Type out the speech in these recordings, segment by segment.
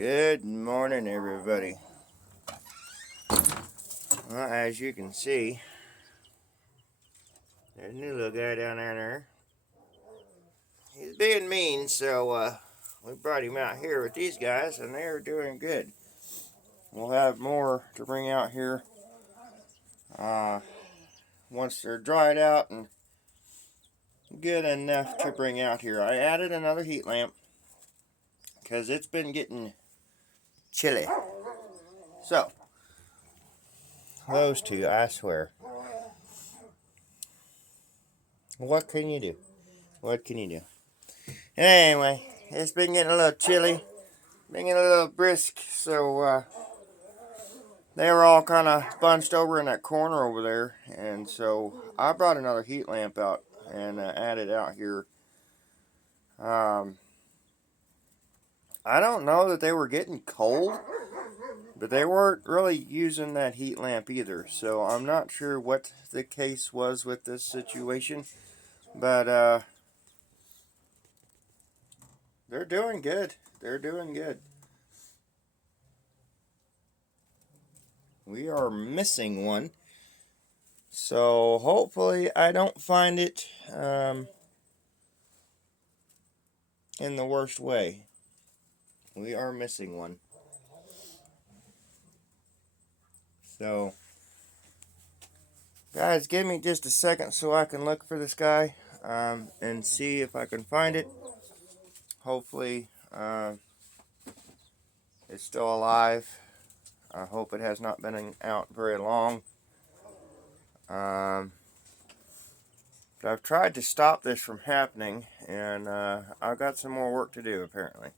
Good morning, everybody. Well, as you can see, there's a new little guy down there. He's being mean, so we brought him out here with these guys, and they're doing good. We'll have more to bring out here once they're dried out and good enough to bring out here. I added another heat lamp because it's been getting chilly. So, those two, I swear. What can you do? What can you do? Anyway, it's been getting a little chilly, been getting a little brisk, so they were all kind of bunched over in that corner over there, and so I brought another heat lamp out and added out here. I don't know that they were getting cold, but they weren't really using that heat lamp either, so I'm not sure what the case was with this situation, but they're doing good. They're doing good. We are missing one, so hopefully I don't find it in the worst way. We are missing one. So, guys, give me just a second so I can look for this guy and see if I can find it. Hopefully, it's still alive. I hope it has not been out very long. But I've tried to stop this from happening, and I've got some more work to do, apparently.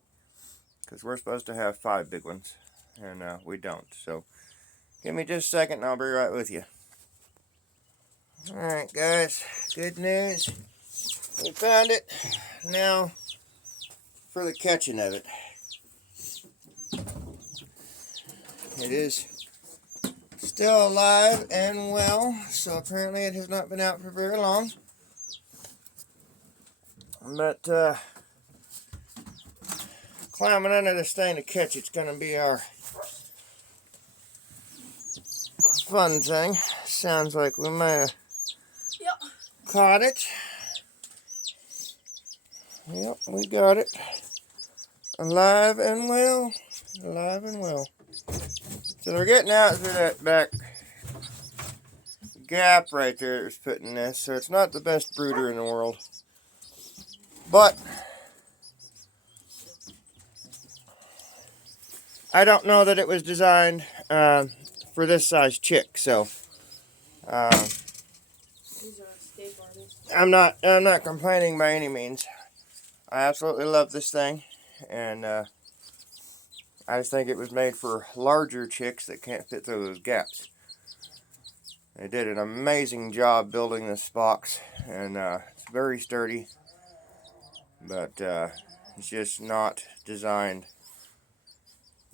Because we're supposed to have 5 big ones, and we don't. So, give me just a second, and I'll be right with you. Alright, guys, good news. We found it. Now, for the catching of it. It is still alive and well, so apparently it has not been out for very long. But, climbing under this thing to catch it's going to be our fun thing. Sounds like we might have caught it. Yep, we got it. Alive and well. Alive and well. So they're getting out through that back gap right there that was putting this. So it's not the best brooder in the world. But I don't know that it was designed for this size chick. So I'm not complaining by any means. I absolutely love this thing, and I just think it was made for larger chicks that can't fit through those gaps. They did an amazing job building this box, and it's very sturdy, but it's just not designed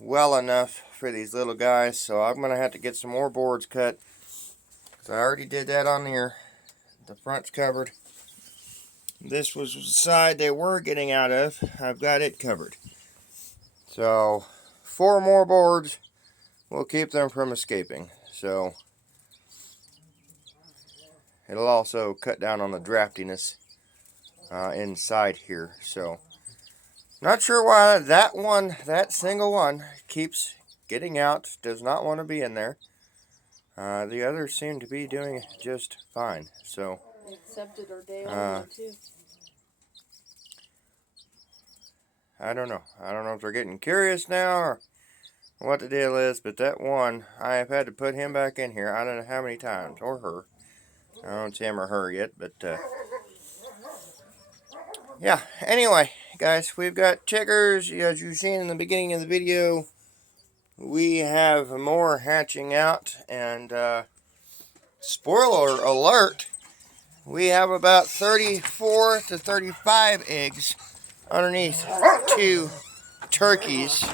well enough for these little guys, so I'm going to have to get some more boards cut. So I already did that on here. The front's covered. This was the side they were getting out of. I've got it covered. So 4 more boards will keep them from escaping. So it'll also cut down on the draftiness inside here. So not sure why that single one keeps getting out. Does not want to be in there. The others seem to be doing just fine. So they accepted our day on too. I don't know. I don't know if they're getting curious now or what the deal is, but that one, I have had to put him back in here. I don't know how many times, or her. I don't see him or her yet, but yeah. Anyway, guys, we've got chickers. As you've seen in the beginning of the video, we have more hatching out, and spoiler alert, we have about 34 to 35 eggs underneath 2 turkeys.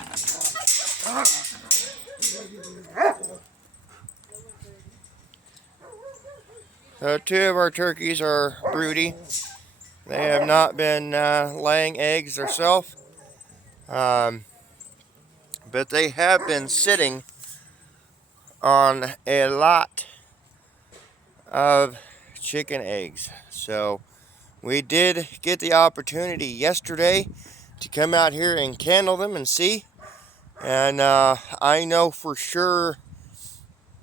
So 2 of our turkeys are broody. They have not been laying eggs themselves. but they have been sitting on a lot of chicken eggs. So we did get the opportunity yesterday to come out here and candle them and see. And I know for sure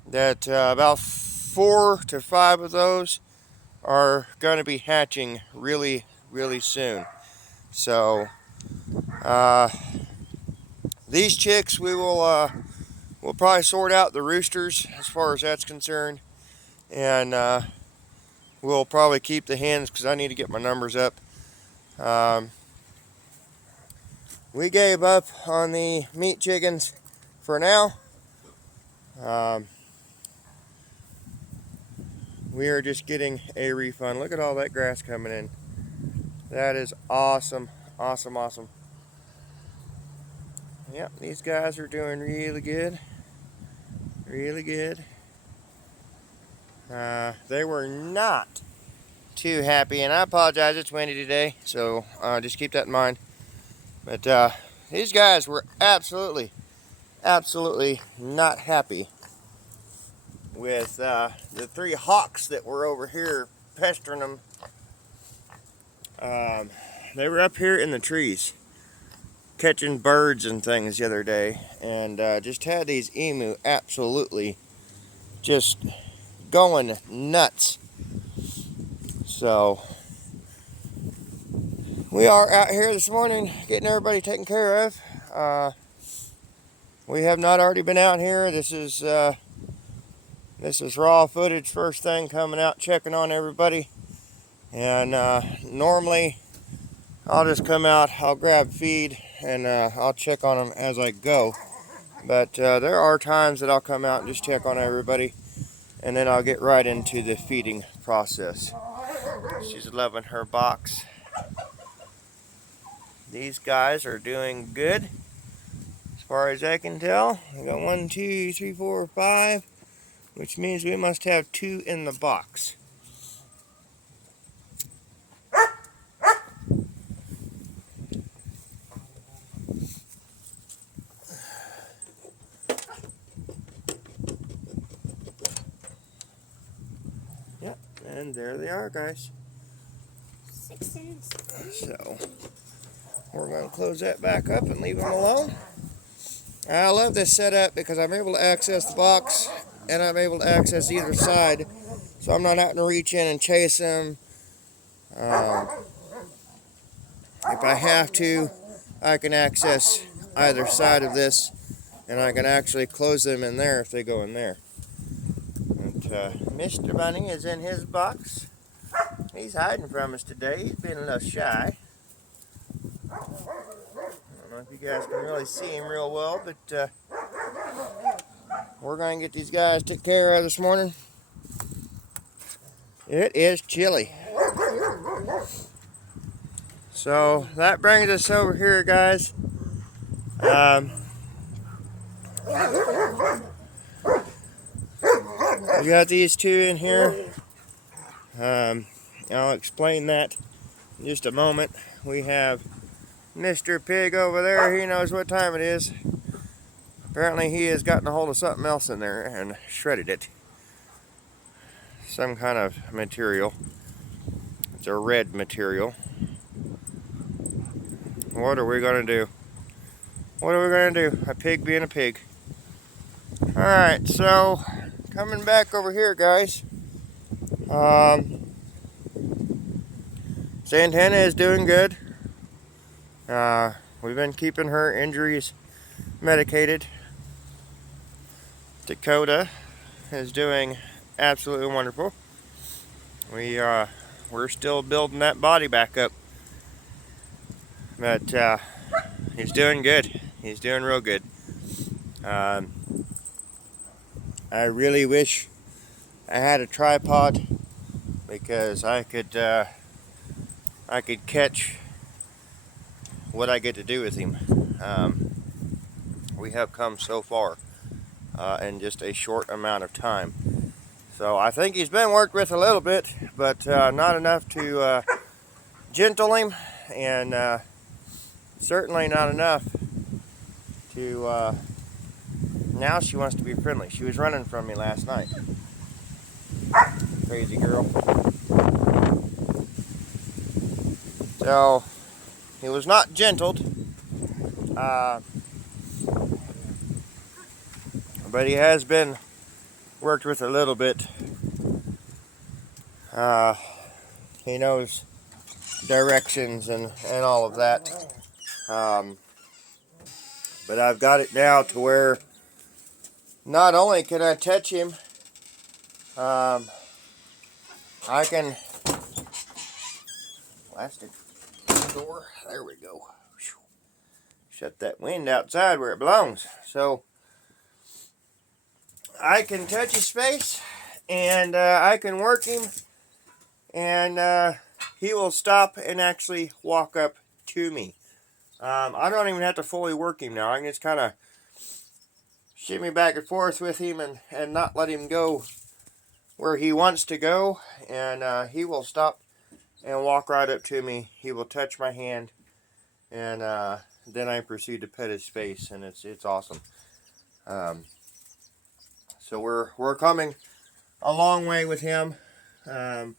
that about 4 to 5 of those are going to be hatching really, really soon. So these chicks, we'll probably sort out the roosters as far as that's concerned, and we'll probably keep the hens because I need to get my numbers up. We gave up on the meat chickens for now. We are just getting a refund. Look at all that grass coming in. That is awesome, awesome, awesome. Yep, these guys are doing really good. Really good. They were not too happy, and I apologize, it's windy today, so just keep that in mind. But these guys were absolutely not happy with the 3 hawks that were over here pestering them. They were up here in the trees catching birds and things the other day, and just had these emu absolutely just going nuts. So we are out here this morning getting everybody taken care of. We have not already been out here. This is raw footage, first thing coming out, checking on everybody. And normally I'll just come out, I'll grab feed, and I'll check on them as I go. But there are times that I'll come out and just check on everybody, and then I'll get right into the feeding process. She's loving her box. These guys are doing good as far as I can tell. I got 1, 2, 3, 4, 5, which means we must have 2 in the box. Yep, and there they are, guys. 6 cents. So we're going to close that back up and leave them alone. I love this setup because I'm able to access the box and I'm able to access either side, so I'm not having to reach in and chase them. If I have to, I can access either side of this, and I can actually close them in there if they go in there. But Mr. Bunny is in his box. He's hiding from us today. He's been a little shy. I don't know if you guys can really see him real well, but we're going to get these guys took care of this morning. It is chilly. So that brings us over here, guys. We got these 2 in here. I'll explain that in just a moment. We have Mr. Pig over there. He knows what time it is. Apparently he has gotten a hold of something else in there and shredded it. Some kind of material. It's a red material. What are we going to do? What are we going to do? A pig being a pig. Alright, so coming back over here, guys. Santana is doing good. We've been keeping her injuries medicated. Dakota is doing absolutely wonderful. We're still building that body back up. But he's doing good. He's doing real good. I really wish I had a tripod because I could catch what I get to do with him. We have come so far in just a short amount of time. So I think he's been worked with a little bit, but not enough to gentle him, and certainly not enough to now she wants to be friendly. She was running from me last night. Crazy girl. So he was not gentled, but he has been worked with a little bit. He knows directions and all of that. But I've got it now to where not only can I touch him, I can plastic door. There we go. Shut that wind outside where it belongs. So I can touch his face, and I can work him, and he will stop and actually walk up to me. I don't even have to fully work him now. I can just kind of shimmy back and forth with him and not let him go where he wants to go, and he will stop and walk right up to me. He will touch my hand, and then I proceed to pet his face, and it's awesome. So we're coming a long way with him, and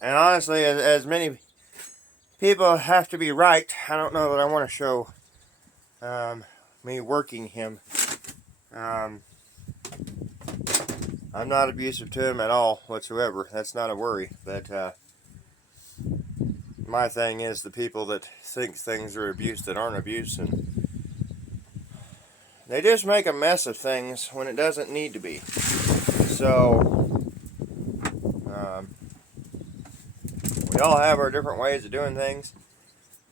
honestly, as many people have to be right, I don't know that I want to show me working him. I'm not abusive to him at all whatsoever. That's not a worry. But my thing is the people that think things are abuse that aren't abuse, and they just make a mess of things when it doesn't need to be. So we all have our different ways of doing things,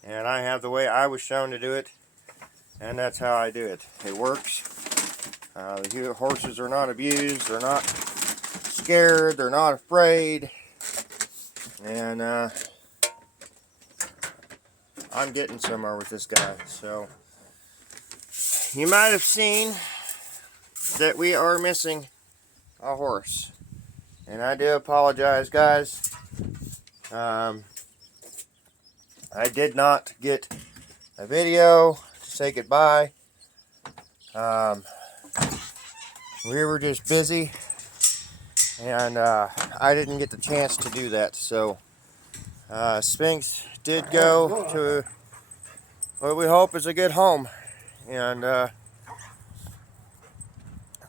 and I have the way I was shown to do it, and that's how I do it. It works. The horses are not abused, they're not scared, they're not afraid, and I'm getting somewhere with this guy. So you might have seen that we are missing a horse, and I do apologize, guys. I did not get a video to say goodbye. We were just busy, and I didn't get the chance to do that. So Sphinx did go to what we hope is a good home, and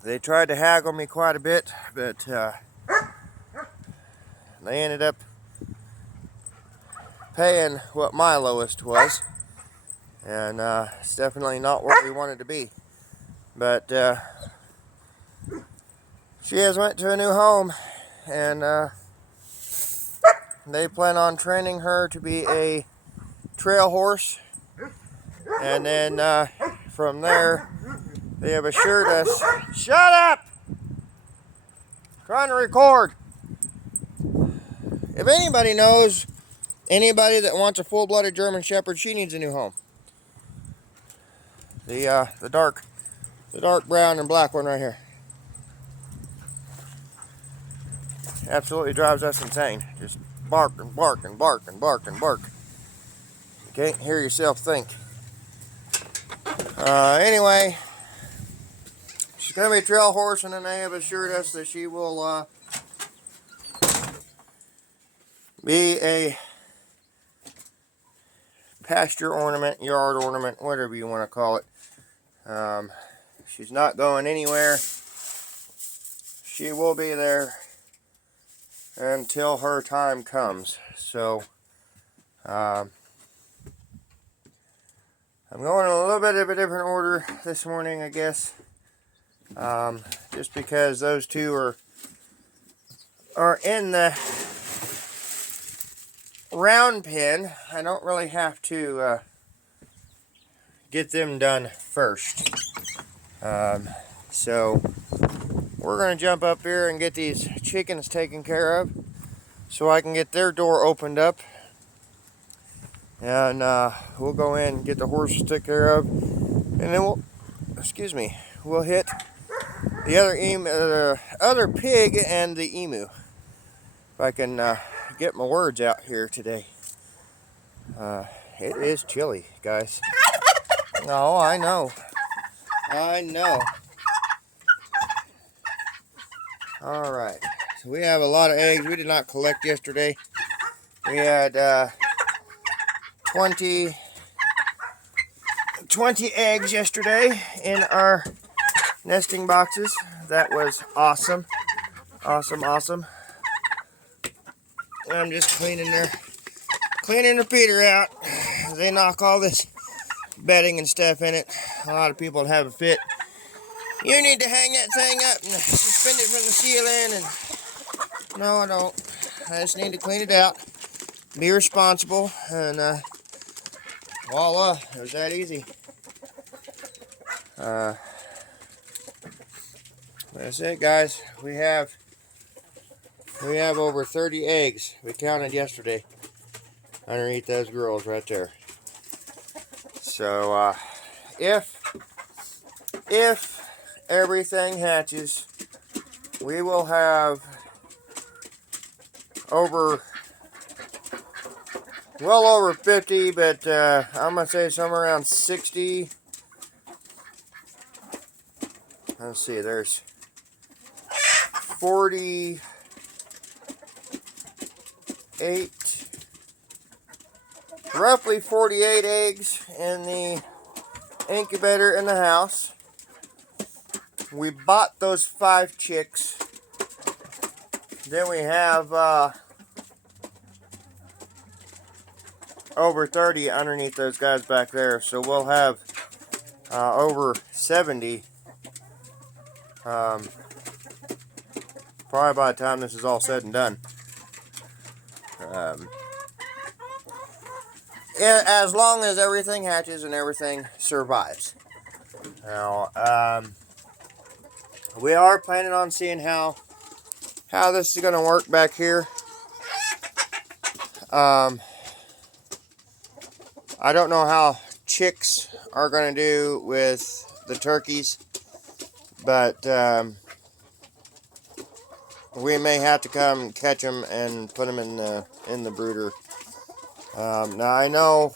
they tried to haggle me quite a bit, but they ended up paying what my lowest was, and it's definitely not where we wanted to be. But she has went to a new home, and they plan on training her to be a trail horse, and then from there they have assured us, shut up, trying to record. If anybody knows anybody that wants a full-blooded German Shepherd, she needs a new home. The dark brown and black one right here absolutely drives us insane. Just bark and bark and bark and bark and bark. You can't hear yourself think. Anyway, she's gonna be a trail horse, and then they have assured us that she will be a pasture ornament, yard ornament, whatever you want to call it. She's not going anywhere. She will be there until her time comes. So I'm going in a little bit of a different order this morning, I guess, just because those two are in the round pen. I don't really have to get them done first. So we're going to jump up here and get these chickens taken care of so I can get their door opened up, and we'll go in and get the horses taken care of, and then we'll hit the other pig and the emu. If I can get my words out here today. It is chilly, guys. No, I know. I know. Alright. So we have a lot of eggs. We did not collect yesterday. We had 20 eggs yesterday in our nesting boxes. That was awesome. Awesome. I'm just cleaning their feeder out. They knock all this bedding and stuff in it. A lot of people would have a fit. You need to hang that thing up and suspend it from the ceiling. And no, I don't. I just need to clean it out. Be responsible. And voila, it was that easy. That's it, guys. We have over 30 eggs. We counted yesterday underneath those grills right there. So if everything hatches, we will have well over 50, but I'm gonna say somewhere around 60. Let's see, there's 48, roughly 48 eggs in the incubator in the house. We bought those 5 chicks. Then we have over 30 underneath those guys back there. So we'll have over 70 probably by the time this is all said and done. As long as everything hatches and everything survives. Now, we are planning on seeing how this is going to work back here. I don't know how chicks are going to do with the turkeys, but we may have to come catch them and put them in the brooder. Now I know,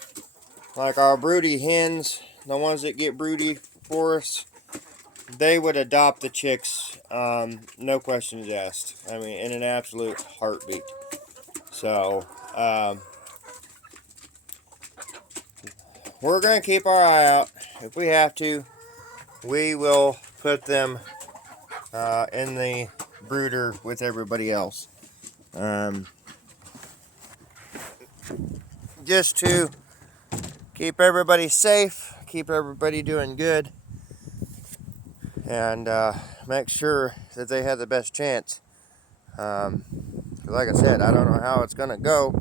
like our broody hens, the ones that get broody for us, they would adopt the chicks, no questions asked. I mean, in an absolute heartbeat. So we're gonna keep our eye out. If we have to, we will put them in the brooder with everybody else. Just to keep everybody safe, keep everybody doing good, and make sure that they have the best chance. Like I said, I don't know how it's going to go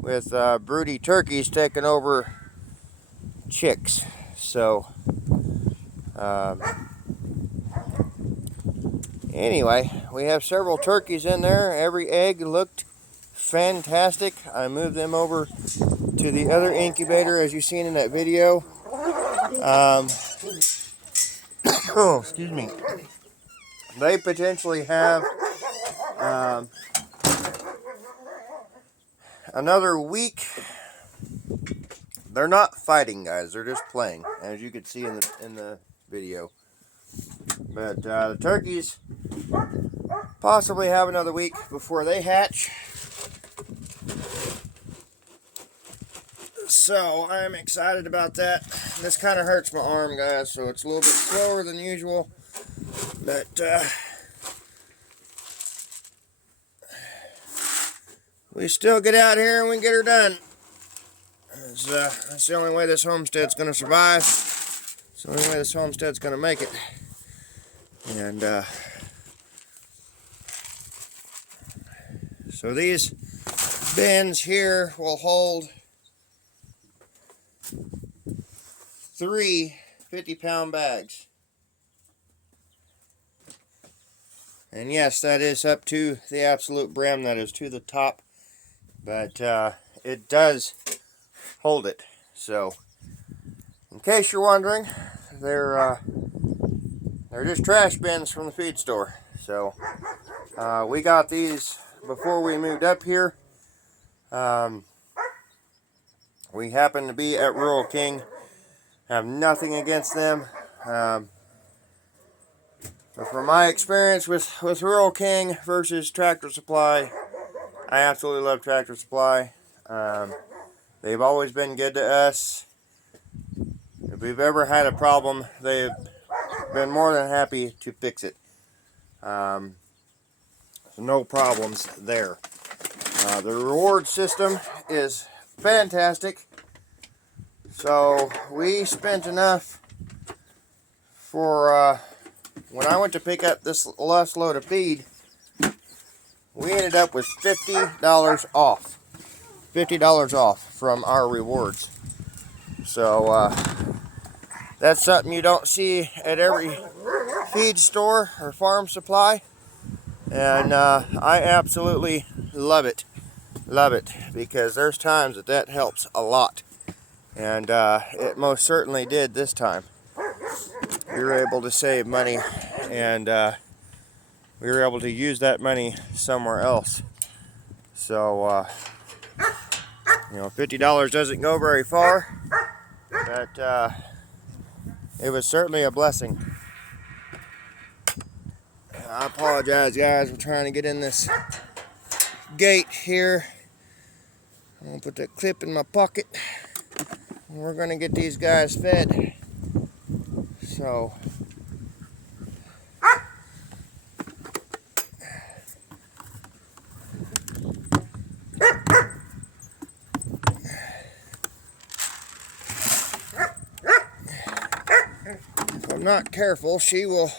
with broody turkeys taking over chicks. So, anyway, we have several turkeys in there. Every egg looked fantastic. I moved them over to the other incubator, as you've seen in that video. Oh, excuse me. They potentially have another week. They're not fighting, guys. They're just playing, as you can see in the video. But the turkeys possibly have another week before they hatch. So I'm excited about that. This kind of hurts my arm, guys, so it's a little bit slower than usual. But we still get out here and we get her done. That's the only way this homestead's going to survive. It's the only way this homestead's going to make it. And so these bins here will hold 3 50-pound bags. And yes, that is up to the absolute brim. That is to the top. But it does hold it. So, in case you're wondering, they're just trash bins from the feed store. So, we got these before we moved up here. We happened to be at Rural King have nothing against them. But from my experience with Rural King versus Tractor Supply, I absolutely love Tractor Supply. They've always been good to us. If we've ever had a problem, they've been more than happy to fix it. So no problems there. The reward system is fantastic. So we spent enough for when I went to pick up this last load of feed, we ended up with $50 off. $50 off from our rewards. So that's something you don't see at every feed store or farm supply. And I absolutely love it. Love it, because there's times that helps a lot. And it most certainly did this time. We were able to save money, and we were able to use that money somewhere else. So, you know, $50 doesn't go very far, but it was certainly a blessing. I apologize, guys. We're trying to get in this gate here. I'm going to put that clip in my pocket. We're going to get these guys fed. So, if I'm not careful, she will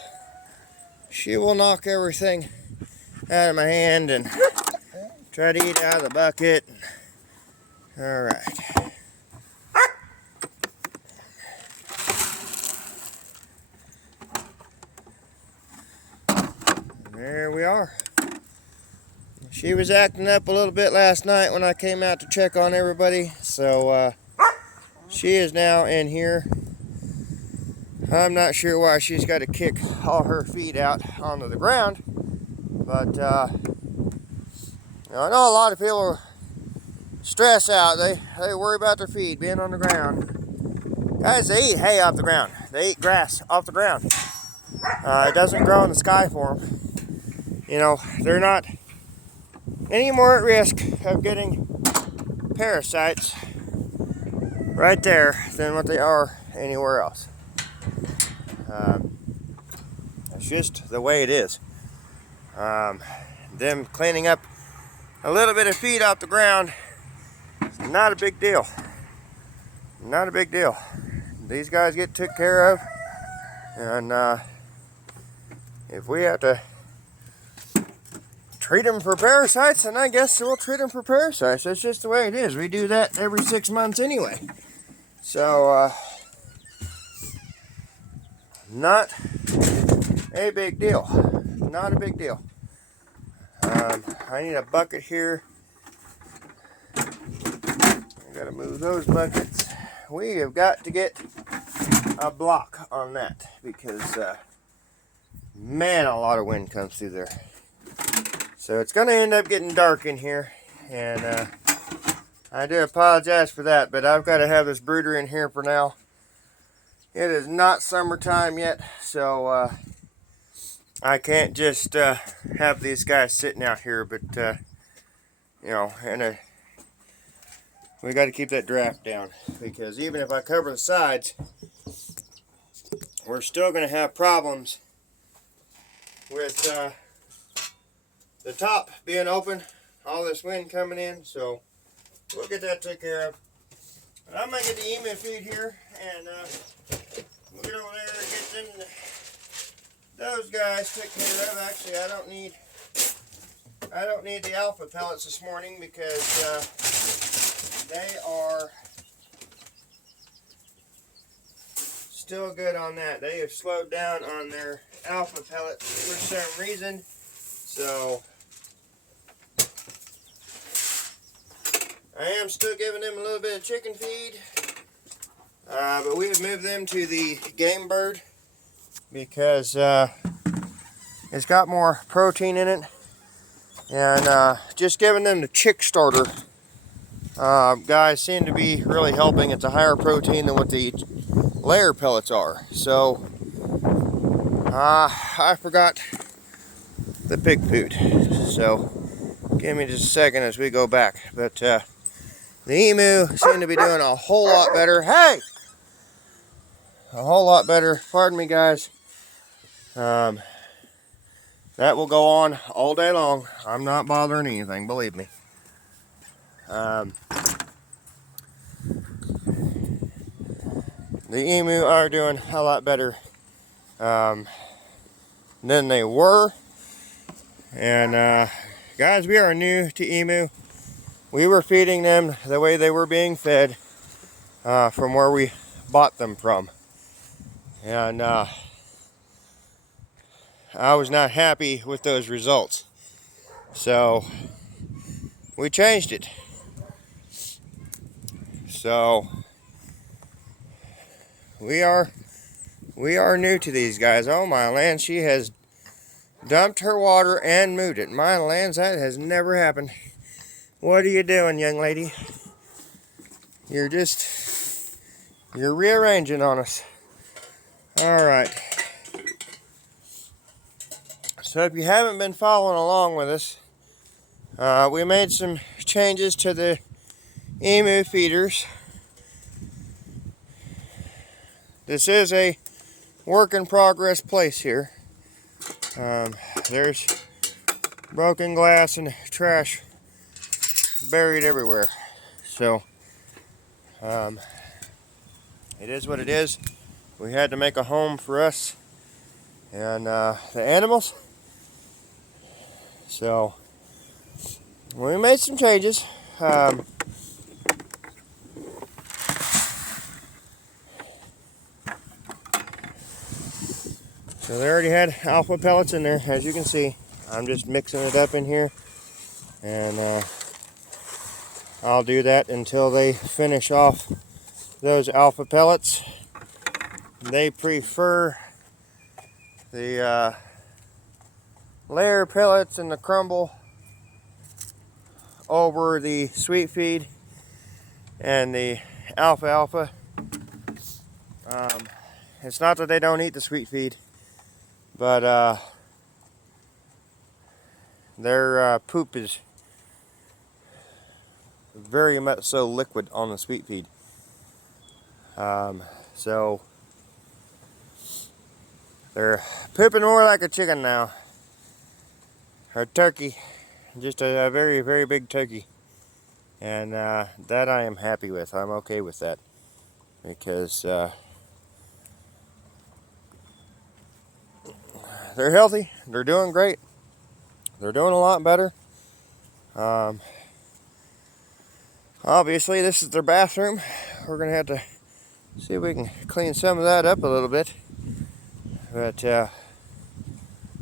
knock everything out of my hand and try to eat out of the bucket. All right. There we are. She was acting up a little bit last night when I came out to check on everybody, so she is now in here. I'm not sure why she's got to kick all her feet out onto the ground, but you know, I know a lot of people stress out. They worry about their feet being on the ground. Guys, they eat hay off the ground. They eat grass off the ground. It doesn't grow in the sky for them. You know, they're not any more at risk of getting parasites right there than what they are anywhere else. It's just the way it is. Them cleaning up a little bit of feed off the ground is not a big deal. Not a big deal. These guys get took care of, and if we have to treat them for parasites, and I guess we'll treat them for parasites. That's just the way it is. We do that every 6 months anyway. So, not a big deal. Not a big deal. I need a bucket here. I gotta move those buckets. We have got to get a block on that because, man, a lot of wind comes through there. So it's going to end up getting dark in here, and I do apologize for that, but I've got to have this brooder in here for now. It is not summertime yet, so I can't just have these guys sitting out here, but you know, and we got to keep that draft down, because even if I cover the sides, we're still going to have problems with the top being open, all this wind coming in, so we'll get that taken care of. But I'm going to get the emit feed here, and we'll get over there and get those guys taken care of. Actually, I don't need the alpha pellets this morning, because they are still good on that. They have slowed down on their alpha pellets for some reason, so I am still giving them a little bit of chicken feed, but we have moved them to the Game Bird because it's got more protein in it, and just giving them the chick starter guys seem to be really helping. It's a higher protein than what the layer pellets are. So I forgot the pig food. So give me just a second as we go back. But the emu seem to be doing a whole lot better. Hey! A whole lot better. Pardon me, guys. That will go on all day long. I'm not bothering anything, believe me. The emu are doing a lot better than they were. And guys, we are new to emu. We were feeding them the way they were being fed from where we bought them from. And I was not happy with those results. So we changed it. So we are new to these guys. Oh my land, she has dumped her water and moved it. My lands, that has never happened. What are you doing, young lady? You're rearranging on us. All right. So if you haven't been following along with us, we made some changes to the emu feeders. This is a work in progress place here. There's broken glass and trash buried everywhere. So it is what it is. We had to make a home for us and the animals. So we made some changes. So they already had alpha pellets in there, as you can see. I'm just mixing it up in here, and I'll do that until they finish off those alpha pellets. They prefer the layer pellets and the crumble over the sweet feed and the alfalfa. It's not that they don't eat the sweet feed, but their poop is very much so liquid on the sweet feed. So they're pooping more like a chicken now. A turkey, just a very, very big turkey. And that I am happy with. I'm okay with that. Because they're healthy. They're doing great. They're doing a lot better. Obviously, this is their bathroom. We're going to have to see if we can clean some of that up a little bit. But,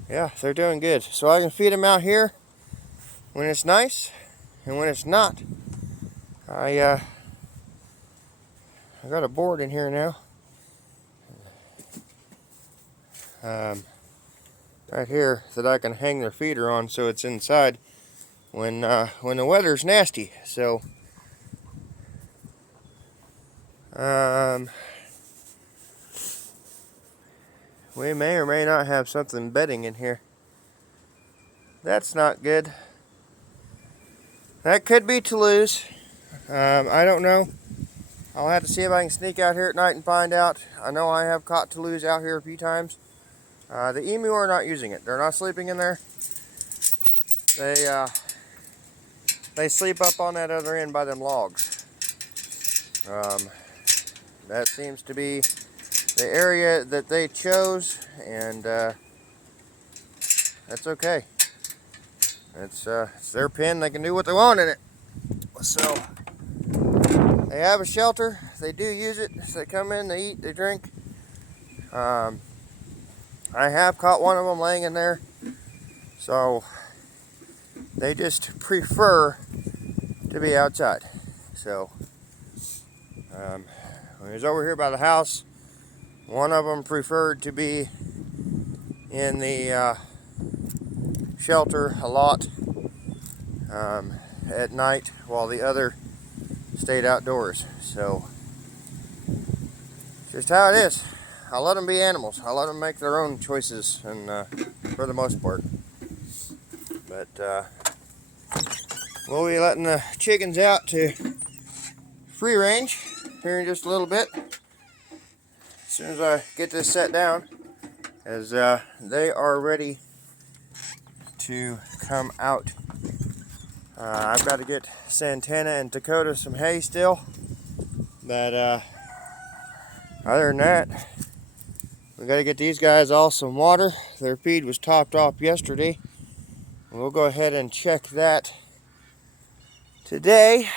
yeah, they're doing good. So I can feed them out here when it's nice. And when it's not, I got a board in here now. Right here that I can hang their feeder on so it's inside when the weather's nasty. So we may or may not have something bedding in here. That's not good. That could be Toulouse. I don't know. I'll have to see if I can sneak out here at night and find out. I know I have caught Toulouse out here a few times. The emu are not using it. They're not sleeping in there. They sleep up on that other end by them logs. That seems to be the area that they chose, and that's okay. It's their pen. They can do what they want in it. So they have a shelter. They do use it. So they come in, they eat, they drink. I have caught one of them laying in there. So they just prefer to be outside. So when he was over here by the house, one of them preferred to be in the shelter a lot at night, while the other stayed outdoors. So just how it is. I let them be animals. I let them make their own choices, and for the most part. But we'll be letting the chickens out to free range here in just a little bit. As soon as I get this set down, as they are ready to come out. I've got to get Santana and Dakota some hay still. But other than that, we got to get these guys all some water. Their feed was topped off yesterday. We'll go ahead and check that today.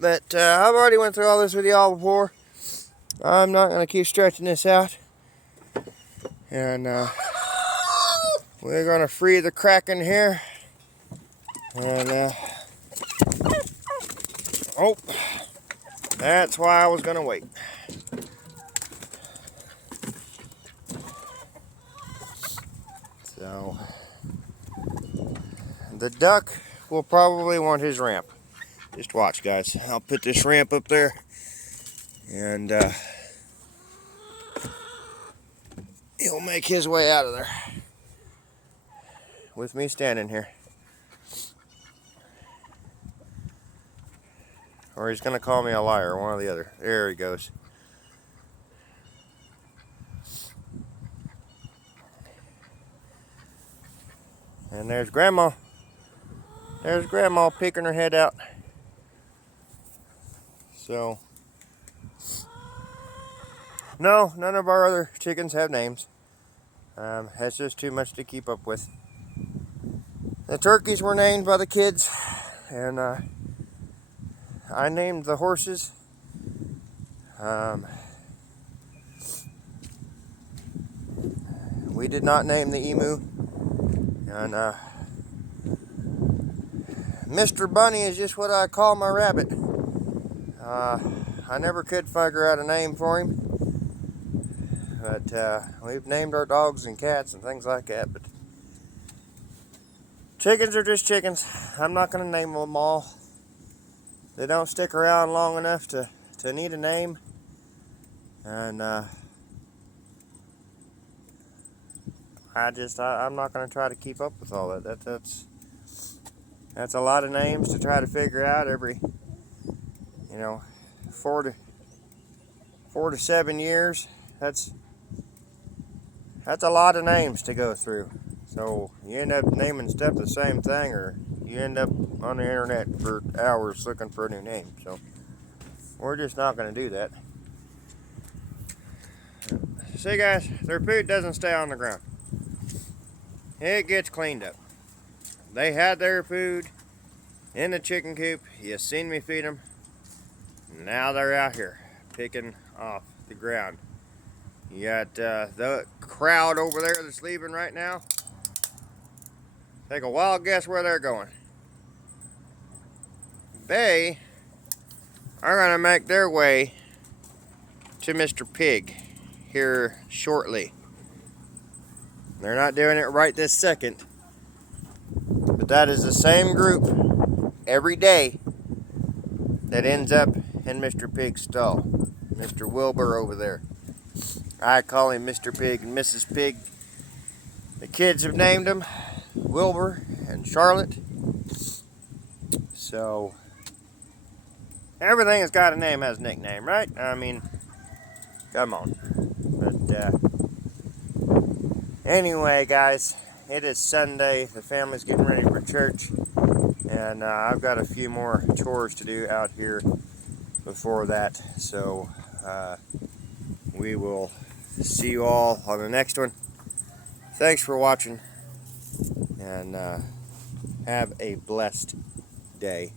But I've already went through all this with y'all before. I'm not going to keep stretching this out. And we're going to free the Kraken here. And oh, that's why I was going to wait. So the duck will probably want his ramp. Just watch, guys. I'll put this ramp up there, and he'll make his way out of there with me standing here. Or he's going to call me a liar, one or the other. There he goes. And there's Grandma. There's Grandma peeking her head out. So, no, none of our other chickens have names. That's just too much to keep up with. The turkeys were named by the kids, and I named the horses. We did not name the emu. And Mr. Bunny is just what I call my rabbit. I never could figure out a name for him. But we've named our dogs and cats and things like that. But chickens are just chickens. I'm not going to name them all. They don't stick around long enough to need a name. And I'm not going to try to keep up with all that. That's a lot of names to try to figure out every, 4 to 7 years. That's a lot of names to go through. So you end up naming stuff the same thing, or you end up on the internet for hours looking for a new name. So we're just not going to do that. See, guys, their food doesn't stay on the ground. It gets cleaned up. They had their food in the chicken coop. You seen me feed them. Now they're out here picking off the ground. You got the crowd over there that's leaving right now. Take a wild guess where they're going. They are going to make their way to Mr. Pig here shortly. They're not doing it right this second, but that is the same group every day that ends up in Mr. Pig's stall. Mr. Wilbur over there. I call him Mr. Pig and Mrs. Pig. The kids have named him Wilbur and Charlotte. So everything that's got a name has a nickname, right? I mean, come on. But anyway, guys, it is Sunday. The family's getting ready for church, and I've got a few more chores to do out here before that. So we will see you all on the next one. Thanks for watching, and have a blessed day.